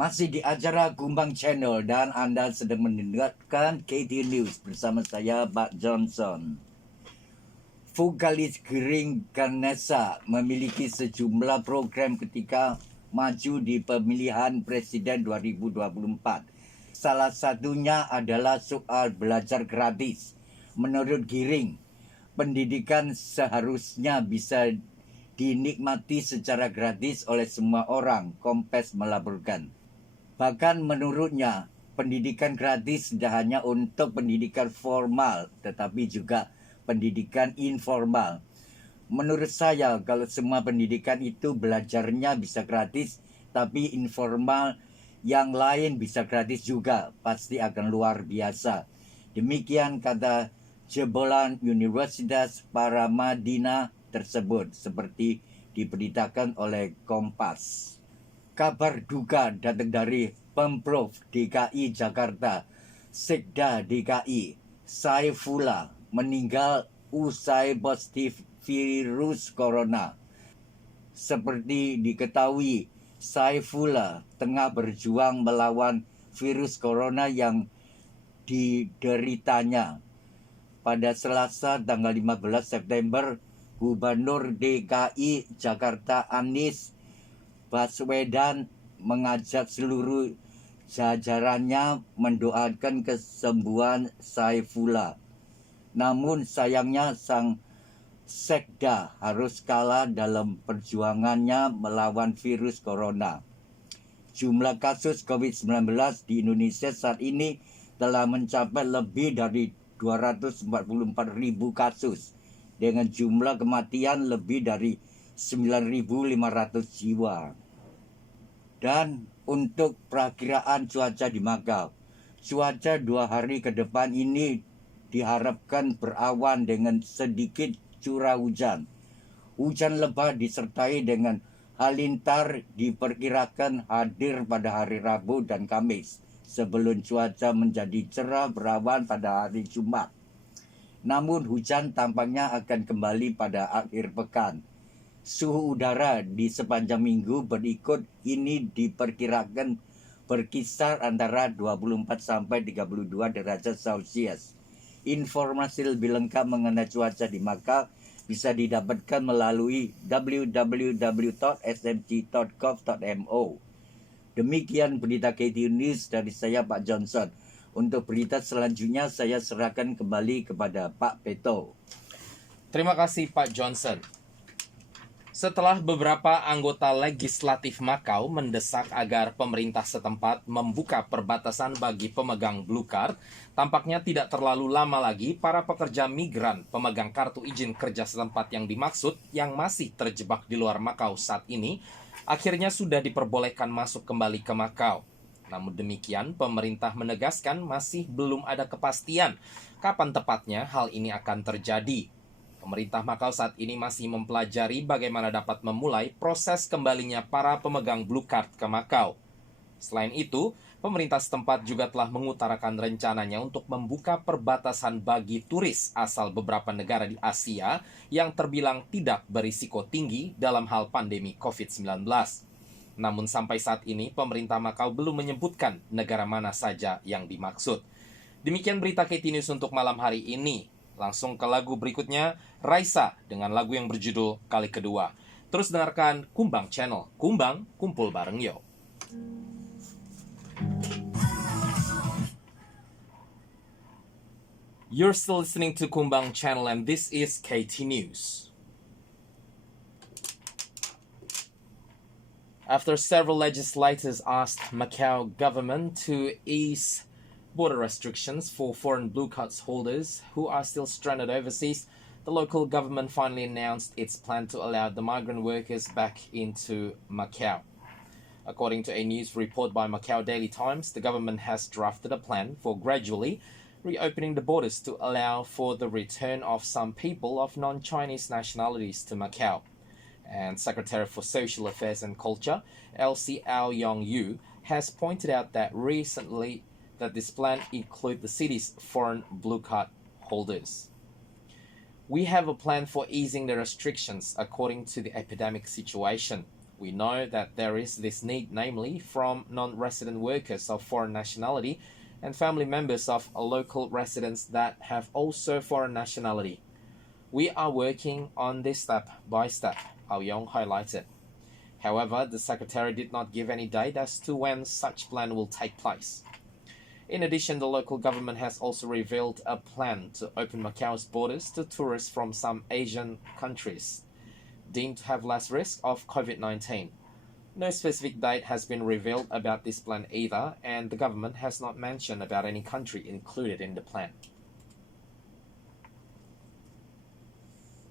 Masih di acara Kumbang Channel dan Anda sedang mendengarkan KT News bersama saya, Pak Johnson. Vokalis Giring Ganesa memiliki sejumlah program ketika maju di pemilihan Presiden 2024. Salah satunya adalah soal belajar gratis. Menurut Giring, pendidikan seharusnya bisa dinikmati secara gratis oleh semua orang, Kompas melaporkan. Bahkan menurutnya, pendidikan gratis tidak hanya untuk pendidikan formal, tetapi juga pendidikan informal. Menurut saya, kalau semua pendidikan itu belajarnya bisa gratis, tapi informal yang lain bisa gratis juga, pasti akan luar biasa. Demikian kata jebolan Universitas Paramadina tersebut, seperti diberitakan oleh Kompas. Kabar duka datang dari Pemprov DKI Jakarta. Sekda DKI Saifullah meninggal usai positif virus corona. Seperti diketahui, Saifullah tengah berjuang melawan virus corona yang dideritanya. Pada Selasa tanggal 15 September, Gubernur DKI Jakarta Anies Baswedan mengajak seluruh jajarannya mendoakan kesembuhan Saifullah. Namun sayangnya sang sekda harus kalah dalam perjuangannya melawan virus corona. Jumlah kasus COVID-19 di Indonesia saat ini telah mencapai lebih dari 244.000 kasus dengan jumlah kematian lebih dari 9.500 jiwa. Dan untuk perakiraan cuaca di Makau, cuaca 2 hari ke depan ini diharapkan berawan dengan sedikit curah hujan. Hujan lebat disertai dengan halilintar diperkirakan hadir pada hari Rabu dan Kamis, sebelum cuaca menjadi cerah berawan pada hari Jumat. Namun hujan tampaknya akan kembali pada akhir pekan. Suhu udara di sepanjang minggu berikut ini diperkirakan berkisar antara 24 sampai 32 derajat Celcius. Informasi lebih lengkap mengenai cuaca di Makau bisa didapatkan melalui www.smc.gov.mo. Demikian berita KT News dari saya, Pak Johnson. Untuk berita selanjutnya saya serahkan kembali kepada Pak Peto. Terima kasih Pak Johnson. Setelah beberapa anggota legislatif Makau mendesak agar pemerintah setempat membuka perbatasan bagi pemegang Blue Card, tampaknya tidak terlalu lama lagi para pekerja migran pemegang kartu izin kerja setempat yang dimaksud yang masih terjebak di luar Makau saat ini, akhirnya sudah diperbolehkan masuk kembali ke Makau. Namun demikian, pemerintah menegaskan masih belum ada kepastian kapan tepatnya hal ini akan terjadi. Pemerintah Makau saat ini masih mempelajari bagaimana dapat memulai proses kembalinya para pemegang Blue Card ke Makau. Selain itu, pemerintah setempat juga telah mengutarakan rencananya untuk membuka perbatasan bagi turis asal beberapa negara di Asia yang terbilang tidak berisiko tinggi dalam hal pandemi COVID-19. Namun sampai saat ini, pemerintah Makau belum menyebutkan negara mana saja yang dimaksud. Demikian berita KT News untuk malam hari ini. Langsung ke lagu berikutnya, Raisa dengan lagu yang berjudul Kali Kedua. Terus dengarkan Kumbang Channel. Kumbang, kumpul bareng yo. You're still listening to Kumbang Channel and this is KT News. After several legislators asked Macau government to ease border restrictions for foreign blue card holders who are still stranded overseas, the local government finally announced its plan to allow the migrant workers back into Macau. According to a news report by Macau Daily Times, the government has drafted a plan for gradually reopening the borders to allow for the return of some people of non-Chinese nationalities to Macau. And Secretary for Social Affairs and Culture, Elsie Ao Yong Yu, has pointed out that recently that this plan includes the city's foreign blue card holders. We have a plan for easing the restrictions according to the epidemic situation. We know that there is this need, namely from non-resident workers of foreign nationality and family members of local residents that have also foreign nationality. We are working on this step by step, Aoyong highlighted. However, the secretary did not give any date as to when such plan will take place. In addition, the local government has also revealed a plan to open Macau's borders to tourists from some Asian countries deemed to have less risk of COVID-19. No specific date has been revealed about this plan either, and the government has not mentioned about any country included in the plan.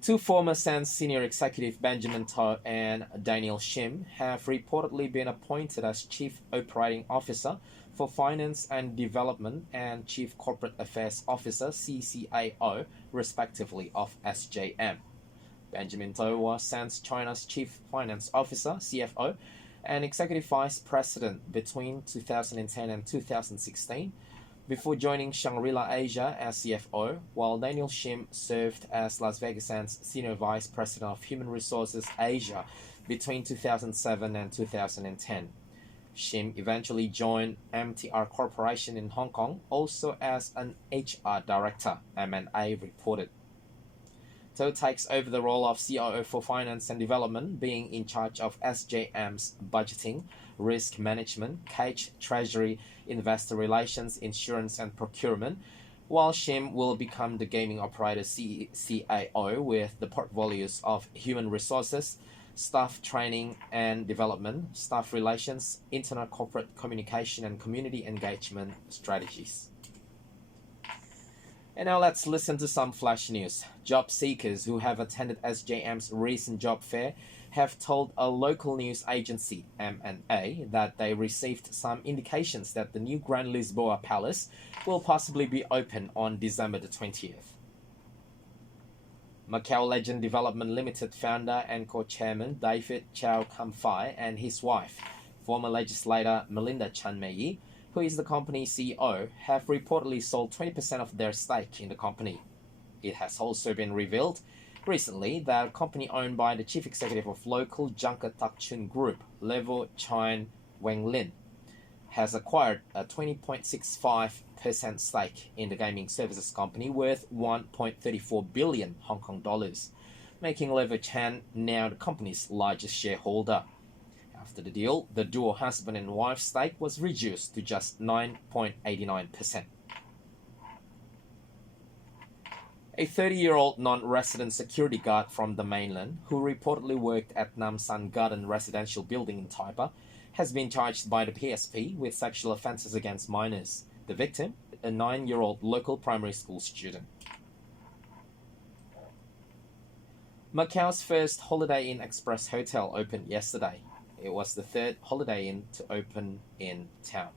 Two former SANS senior executive Benjamin To and Daniel Shim have reportedly been appointed as Chief Operating Officer for Finance and Development and Chief Corporate Affairs Officer CCAO, respectively, of SJM. Benjamin To was SANS China's Chief Finance Officer CFO and Executive Vice President between 2010 and 2016, before joining Shangri-La Asia as CFO, while Daniel Shim served as Las Vegas Sands Senior Vice President of Human Resources Asia between 2007 and 2010. Shim eventually joined MTR Corporation in Hong Kong, also as an HR Director, M&A reported. To takes over the role of COO for Finance and Development, being in charge of SJM's budgeting, risk management, cash, treasury, investor relations, insurance, and procurement, while Shim will become the gaming operator CAO with the portfolios of human resources, staff training and development, staff relations, internal corporate communication, and community engagement strategies. And now let's listen to some flash news. Job seekers who have attended SJM's recent job fair have told a local news agency, M&A, that they received some indications that the new Grand Lisboa Palace will possibly be open on December the 20th. Macau Legend Development Limited founder and co-chairman David Chow Kam Phai and his wife, former legislator Melinda Chan Mei, who is the company's CEO, have reportedly sold 20% of their stake in the company. It has also been revealed recently that a company owned by the chief executive of local Junker Tak Chun Group, Levo Chan Wenglin, has acquired a 20.65% stake in the gaming services company worth 1.34 billion Hong Kong dollars, making Levo Chan now the company's largest shareholder. After the deal, the duo husband and wife stake was reduced to just 9.89%. A 30-year-old non-resident security guard from the mainland, who reportedly worked at Nam San Garden residential building in Taipa, has been charged by the PSP with sexual offences against minors. The victim, a 9-year-old local primary school student. Macau's first Holiday Inn Express hotel opened yesterday. It was the third Holiday Inn to open in town.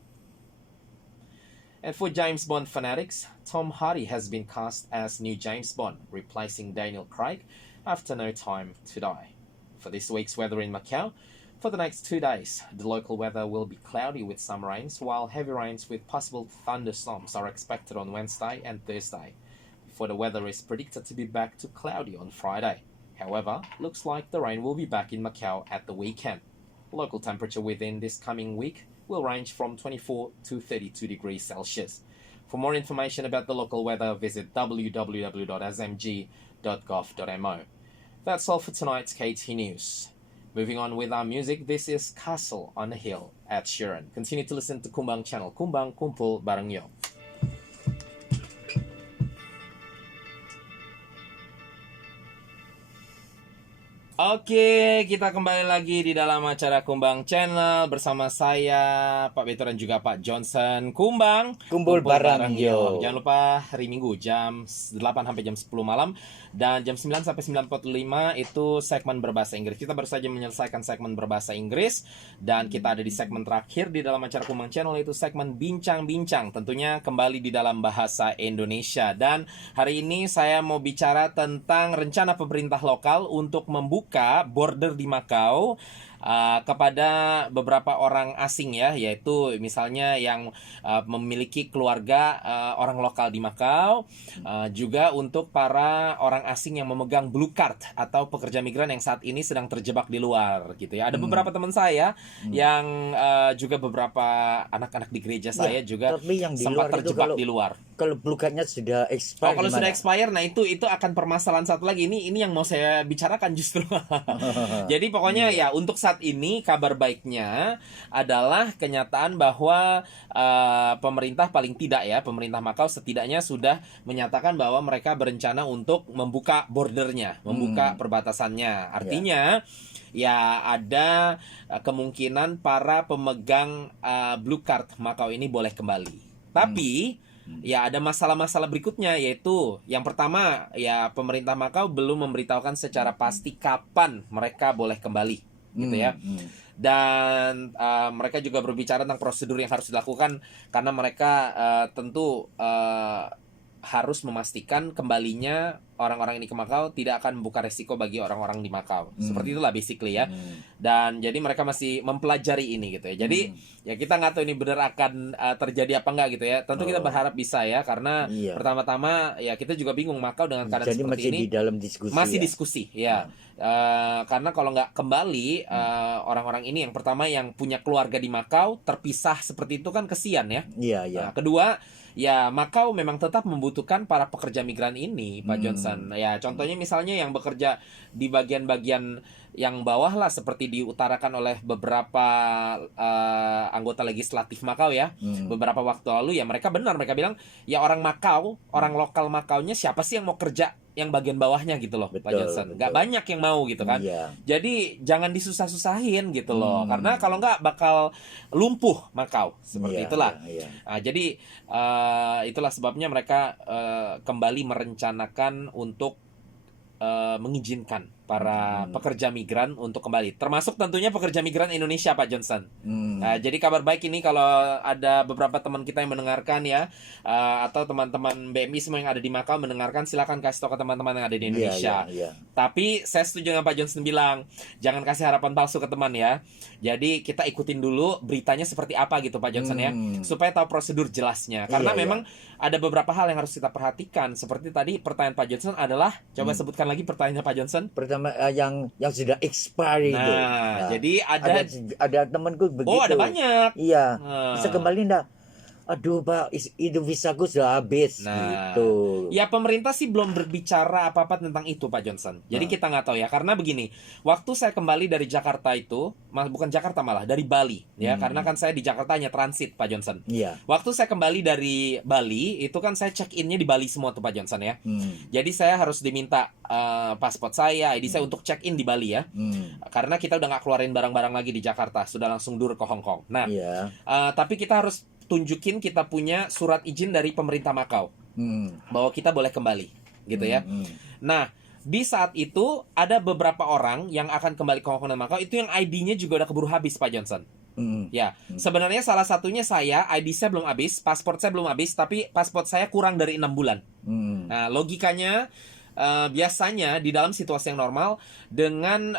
And for James Bond fanatics, Tom Hardy has been cast as new James Bond, replacing Daniel Craig after No Time to Die. For this week's weather in Macau, for the next 2 days, the local weather will be cloudy with some rains, while heavy rains with possible thunderstorms are expected on Wednesday and Thursday, before the weather is predicted to be back to cloudy on Friday. However, looks like the rain will be back in Macau at the weekend. Local temperature within this coming week will range from 24 to 32 degrees Celsius. For more information about the local weather, visit www.smg.gov.mo. That's all for tonight's KT News. Moving on with our music, this is Castle on a Hill, Ed Sheeran. Continue to listen to Kumbang Channel. Kumbang Kumpul Bareng Yo. Oke, kita kembali lagi di dalam acara Kumbang Channel bersama saya, Pak Beto dan juga Pak Johnson. Kumbang Kumpul bareng yo. Jangan lupa hari Minggu jam 8 sampai jam 10 malam dan jam 9 sampai 9.45 itu segmen berbahasa Inggris. Kita baru saja menyelesaikan segmen berbahasa Inggris dan kita ada di segmen terakhir di dalam acara Kumbang Channel, yaitu segmen bincang-bincang, tentunya kembali di dalam bahasa Indonesia. Dan hari ini saya mau bicara tentang rencana pemerintah lokal untuk membuka border di Macau kepada beberapa orang asing ya, yaitu misalnya yang memiliki keluarga orang lokal di Makau, juga untuk para orang asing yang memegang blue card atau pekerja migran yang saat ini sedang terjebak di luar gitu ya. Ada beberapa teman saya yang juga beberapa anak-anak di gereja saya juga tapi yang di sempat luar itu terjebak di luar. kalau blue card-nya sudah expire Kalau sudah gimana? expire, nah itu akan permasalahan satu lagi. Ini yang mau saya bicarakan justru. Jadi pokoknya ya untuk saat ini kabar baiknya adalah kenyataan bahwa pemerintah paling tidak ya, pemerintah Makau setidaknya sudah menyatakan bahwa mereka berencana untuk membuka bordernya, membuka perbatasannya. Artinya ya ada kemungkinan para pemegang blue card Makau ini boleh kembali. Tapi ya ada masalah-masalah berikutnya, yaitu yang pertama ya pemerintah Makau belum memberitahukan secara pasti kapan mereka boleh kembali gitu ya. Dan mereka juga berbicara tentang prosedur yang harus dilakukan karena mereka tentu harus memastikan kembalinya orang-orang ini ke Makau tidak akan membuka resiko bagi orang-orang di Makau. Seperti itulah basically ya. Dan jadi mereka masih mempelajari ini gitu ya. Jadi ya kita nggak tahu ini benar akan terjadi apa enggak gitu ya. Tentu kita berharap bisa ya, karena pertama-tama ya kita juga bingung Makau dengan keadaan Jadi seperti masih ini. di dalam diskusi. Masih ya? diskusi ya. Karena kalau nggak kembali orang-orang ini yang pertama yang punya keluarga di Makau terpisah seperti itu kan kesian ya. Iya, iya. Nah, kedua ya Makau memang tetap membutuhkan para pekerja migran ini, Pak Johnson. Ya contohnya misalnya yang bekerja di bagian-bagian yang bawah lah, seperti diutarakan oleh beberapa anggota legislatif Makau ya. Beberapa waktu lalu ya mereka bilang ya orang Makau, orang lokal Makaunya siapa sih yang mau kerja yang bagian bawahnya gitu loh, Pak Johnson. Nggak banyak yang mau gitu kan. Iya. Jadi jangan disusah-susahin gitu loh. Karena kalau nggak bakal lumpuh Makau. Seperti itulah. Nah, jadi itulah sebabnya mereka kembali merencanakan untuk mengizinkan para pekerja migran untuk kembali, termasuk tentunya pekerja migran Indonesia, Pak Johnson. Nah, jadi kabar baik ini kalau ada beberapa teman kita yang mendengarkan ya, atau teman-teman BMI semua yang ada di Makau mendengarkan, silakan kasih tahu ke teman-teman yang ada di Indonesia. Tapi saya setuju dengan Pak Johnson bilang, jangan kasih harapan palsu ke teman ya. Jadi kita ikutin dulu beritanya seperti apa gitu, Pak Johnson ya, supaya tahu prosedur jelasnya. Karena memang ada beberapa hal yang harus kita perhatikan. Seperti tadi pertanyaan Pak Johnson adalah, coba sebutkan lagi pertanyaannya Pak Johnson. Pertama yang sudah expire itu. Nah, jadi ada temanku begitu. Oh, ada banyak. Iya. Bisa kembali enggak? Aduh Pak, itu visaku sudah habis gitu. Ya pemerintah sih belum berbicara apa-apa tentang itu, Pak Johnson. Jadi kita nggak tahu ya, karena begini, waktu saya kembali dari Jakarta itu, bukan Jakarta malah, dari Bali ya, karena kan saya di Jakarta hanya transit, Pak Johnson. Waktu saya kembali dari Bali, itu kan saya check-in-nya di Bali semua tuh, Pak Johnson ya. Jadi saya harus diminta paspor saya, ID saya untuk check-in di Bali ya. Karena kita udah nggak keluarin barang-barang lagi di Jakarta, sudah langsung dur ke Hong Kong. Nah, tapi kita harus tunjukin kita punya surat izin dari pemerintah Makau bahwa kita boleh kembali gitu ya. Nah, di saat itu ada beberapa orang yang akan kembali ke Hong Kong dan Makau, itu yang ID-nya juga udah keburu habis, Pak Johnson. Ya, sebenarnya salah satunya saya, ID saya belum habis, paspor saya belum habis, tapi paspor saya kurang dari 6 bulan. Nah, logikanya biasanya di dalam situasi yang normal dengan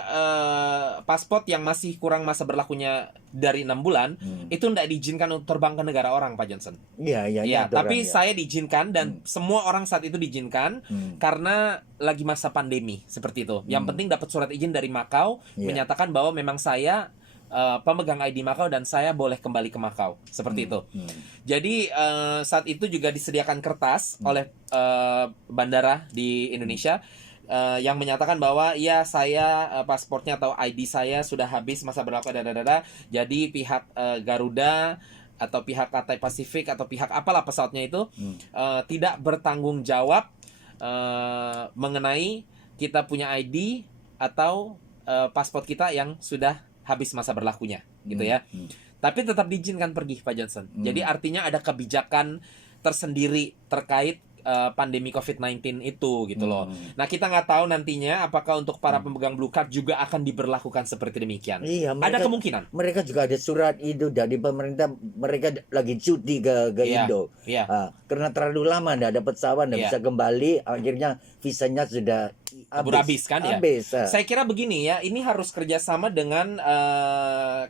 paspor yang masih kurang masa berlakunya dari 6 bulan, itu tidak diizinkan untuk terbang ke negara orang, Pak Johnson. Iya, tapi saya diizinkan dan semua orang saat itu diizinkan karena lagi masa pandemi seperti itu. Yang penting dapat surat izin dari Makau menyatakan bahwa memang saya pemegang ID Makau dan saya boleh kembali ke Makau, seperti itu. Jadi saat itu juga disediakan kertas oleh bandara di Indonesia yang menyatakan bahwa ya saya paspornya atau ID saya sudah habis masa berlaku jadi pihak Garuda atau pihak Cathay Pacific atau pihak apalah pesawatnya itu tidak bertanggung jawab mengenai kita punya ID atau paspor kita yang sudah habis masa berlakunya gitu ya. Tapi tetap diizinkan pergi, Pak Johnson. Jadi artinya ada kebijakan tersendiri terkait pandemi COVID-19 itu gitu loh. Nah, kita nggak tahu nantinya apakah untuk para pemegang blue card juga akan diberlakukan seperti demikian. Iya, Ada kemungkinan. Mereka juga ada surat itu dari pemerintah, mereka lagi cuti ke Iya, Indo. iya. Karena terlalu lama nggak dapat pesawat, nggak Iya. bisa kembali, akhirnya visanya sudah Habis kan ya. habis. Saya kira begini ya, ini harus kerjasama dengan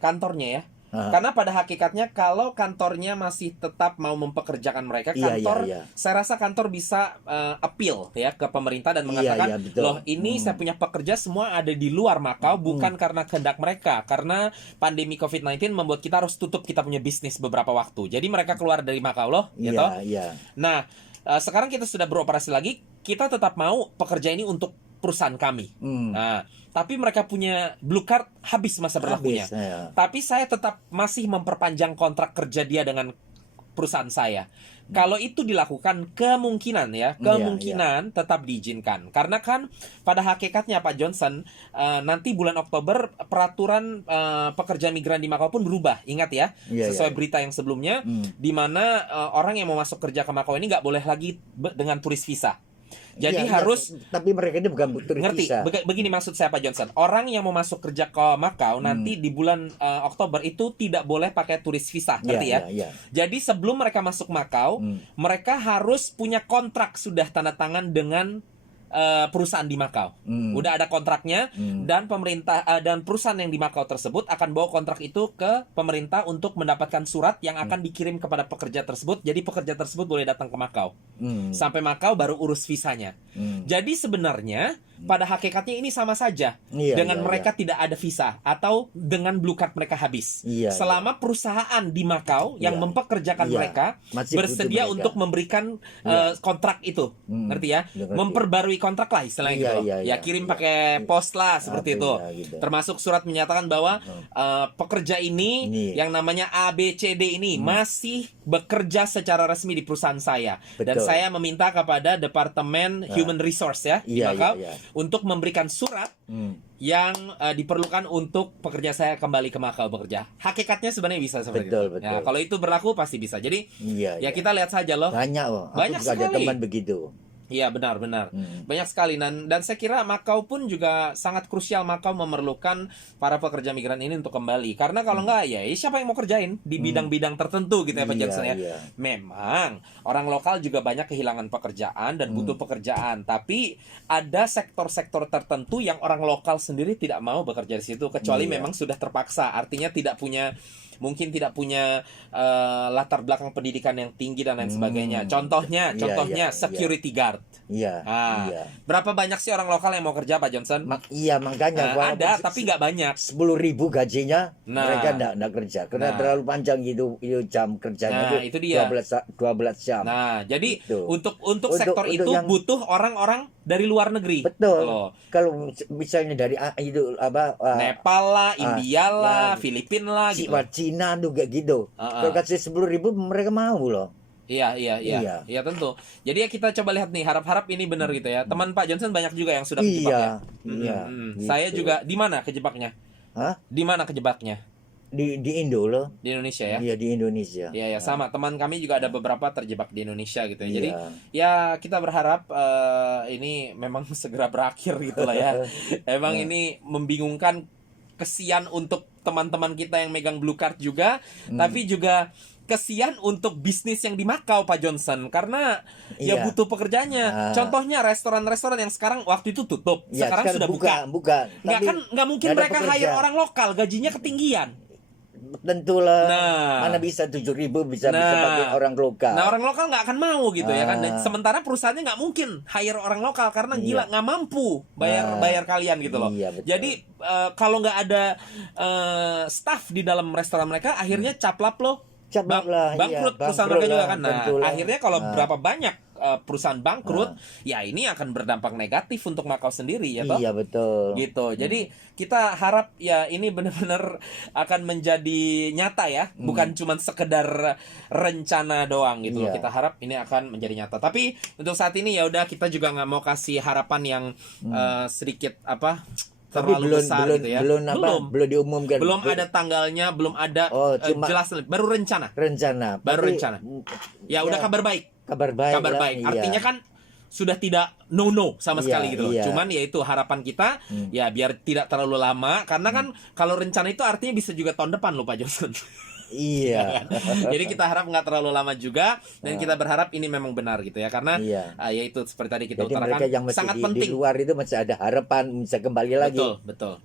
kantornya ya. Ah. Karena pada hakikatnya kalau kantornya masih tetap mau mempekerjakan mereka, Iya, kantor, iya. saya rasa kantor bisa appeal ya ke pemerintah dan Iya, mengatakan, iya, betul. loh ini saya punya pekerja semua ada di luar Makau, bukan karena kehendak mereka, karena pandemi COVID-19 membuat kita harus tutup kita punya bisnis beberapa waktu. Jadi mereka keluar dari Makau loh, gitu. Iya, iya. Nah, sekarang kita sudah beroperasi lagi, kita tetap mau pekerja ini untuk perusahaan kami. Nah, tapi mereka punya blue card habis masa berlakunya. Habis, ya. Tapi saya tetap masih memperpanjang kontrak kerja dia dengan perusahaan saya. Kalau itu dilakukan, kemungkinan tetap diizinkan. Karena kan pada hakikatnya Pak Johnson, nanti bulan Oktober peraturan pekerja migran di Makau pun berubah. Ingat ya, sesuai berita yang sebelumnya, di mana orang yang mau masuk kerja ke Makau ini nggak boleh lagi dengan turis visa. Jadi harus tapi mereka ini bukan turis ngerti. visa. Begini maksud saya Pak Johnson. Orang yang mau masuk kerja ke Makau nanti di bulan Oktober itu tidak boleh pakai turis visa, ngerti ya? Jadi sebelum mereka masuk Makau, mereka harus punya kontrak sudah tanda tangan dengan perusahaan di Makau. Udah ada kontraknya dan pemerintah dan perusahaan yang di Makau tersebut akan bawa kontrak itu ke pemerintah untuk mendapatkan surat yang akan dikirim kepada pekerja tersebut. Jadi pekerja tersebut boleh datang ke Makau. Sampai Makau baru urus visanya. Jadi sebenarnya pada hakikatnya ini sama saja dengan mereka tidak ada visa atau dengan blue card mereka habis. Selama perusahaan di Makau yang mempekerjakan mereka masih bersedia mereka untuk memberikan kontrak itu, ngerti ya? Memperbarui kontrak lah istilahnya gitu loh. Ya kirim pakai pos lah seperti itu. Gitu. Termasuk surat menyatakan bahwa pekerja ini yang namanya ABCD ini masih bekerja secara resmi di perusahaan saya. Dan saya meminta kepada Departemen Human Resource ya di Makau untuk memberikan surat yang diperlukan untuk pekerja saya kembali ke Makau bekerja. Hakikatnya sebenarnya bisa seperti itu. Betul. Ya, kalau itu berlaku pasti bisa. Jadi kita lihat saja loh. Banyak loh. Banyak Aku juga ada sekali. teman begitu. Iya benar. Banyak sekali dan saya kira Makau pun juga sangat krusial. Makau memerlukan para pekerja migran ini untuk kembali. Karena kalau enggak ya siapa yang mau kerjain di bidang-bidang tertentu gitu ya Pak Johnson ya. Memang orang lokal juga banyak kehilangan pekerjaan dan butuh pekerjaan. Tapi ada sektor-sektor tertentu yang orang lokal sendiri tidak mau bekerja di situ kecuali memang sudah terpaksa. Artinya mungkin tidak punya latar belakang pendidikan yang tinggi dan lain sebagainya. Contohnya security guard. Berapa banyak sih orang lokal yang mau kerja Pak Johnson? Makanya ada tapi nggak banyak. 10.000 gajinya mereka enggak kerja karena terlalu panjang itu jam kerjanya itu dia. 12 jam. Nah, jadi Gitu. untuk sektor itu yang butuh orang-orang dari luar negeri. Betul. Loh. Kalau misalnya dari itu Nepal lah, India lah, Filipina lah gitu. Cina juga gitu. Kalau kasih 10.000 mereka mau loh. Iya, tentu. Jadi ya kita coba lihat nih, harap-harap ini benar gitu ya. Teman Pak Johnson banyak juga yang sudah kejebak ya. Gitu. Saya juga di mana kejebaknya? Di mana kejebaknya? Di Indo loh. Di Indonesia ya? Iya, di Indonesia. Iya, sama. Teman kami juga ada beberapa terjebak di Indonesia gitu ya. Jadi ya kita berharap ini memang segera berakhir gitu lah ya. Emang ini membingungkan, kesian untuk teman-teman kita yang megang blue card juga, tapi juga kesian untuk bisnis yang di Makau Pak Johnson karena ya butuh pekerjaannya. Contohnya restoran-restoran yang sekarang waktu itu tutup, sekarang sudah buka. Nggak mungkin mereka hire orang lokal, gajinya ketinggian. Tentulah, mana bisa 7.000 bisa pakai orang lokal. Nah, orang lokal nggak akan mau gitu ya kan. Dan sementara perusahaannya nggak mungkin hire orang lokal karena gila nggak mampu bayar kalian gitu loh. Jadi kalau nggak ada staff di dalam restoran mereka, akhirnya caplap loh. Bangkrut perusahaan mereka juga kan. Nah, akhirnya kalau berapa banyak perusahaan bangkrut, ya ini akan berdampak negatif untuk Makau sendiri ya toh. Iya betul. Gitu. Jadi kita harap ya ini benar-benar akan menjadi nyata ya, bukan cuma sekedar rencana doang gitu loh. Kita harap ini akan menjadi nyata. Tapi untuk saat ini ya udah, kita juga nggak mau kasih harapan yang sedikit terlalu besar gitu ya. Belum diumumkan. Belum ada tanggalnya, belum ada jelas, baru rencana. Baru rencana. Ya udah, kabar baik. kabar baik. Kabar lah. baik. Iya. Artinya kan sudah tidak no sama Iya, sekali gitu loh. iya. Cuman ya itu harapan kita ya biar tidak terlalu lama karena kan kalau rencana itu artinya bisa juga tahun depan loh Pak Johnson. Iya. Jadi kita harap nggak terlalu lama juga dan kita berharap ini memang benar gitu ya karena Iya. ya itu seperti tadi kita Jadi utarakan mereka yang masih sangat di penting. luar itu masih ada harapan bisa kembali lagi. Betul.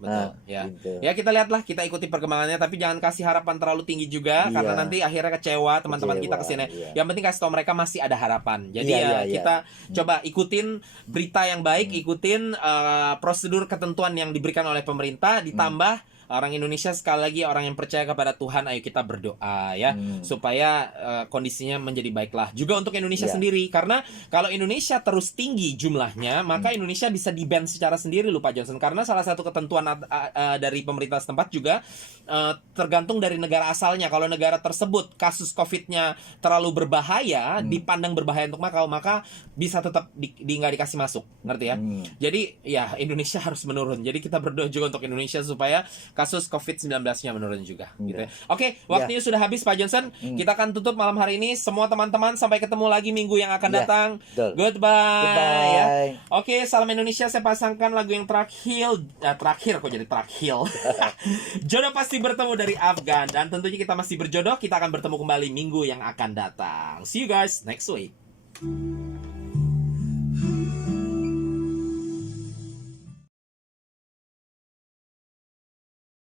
Ya. Gitu. Ya kita lihatlah, kita ikuti perkembangannya tapi jangan kasih harapan terlalu tinggi juga Iya. karena nanti akhirnya kecewa teman-teman kita Kecewa, kesini. iya. Yang penting kasih tahu mereka masih ada harapan. Jadi Iya, iya. kita coba ikutin berita yang baik, ikutin prosedur ketentuan yang diberikan oleh pemerintah, ditambah orang Indonesia sekali lagi orang yang percaya kepada Tuhan, ayo kita berdoa ya supaya kondisinya menjadi baiklah. Juga untuk Indonesia Iya. sendiri karena kalau Indonesia terus tinggi jumlahnya, maka Indonesia bisa di-ban secara sendiri loh Pak Johnson karena salah satu ketentuan dari pemerintah setempat juga tergantung dari negara asalnya. Kalau negara tersebut kasus COVID-nya terlalu berbahaya, dipandang berbahaya untuk Makau, maka bisa tetap nggak dikasih masuk, ngerti ya? Jadi ya Indonesia harus menurun. Jadi kita berdoa juga untuk Indonesia supaya kasus COVID-19-nya menurun juga gitu ya. Oke, waktunya sudah habis Pak Johnson. Kita akan tutup malam hari ini. Semua teman-teman sampai ketemu lagi minggu yang akan datang. Betul. Goodbye. Ya. Goodbye. Oke, salam Indonesia. Saya pasangkan lagu yang terakhir kok jadi terakhir. Jodoh pasti bertemu dari Afgan dan tentunya kita masih berjodoh. Kita akan bertemu kembali minggu yang akan datang. See you guys next week.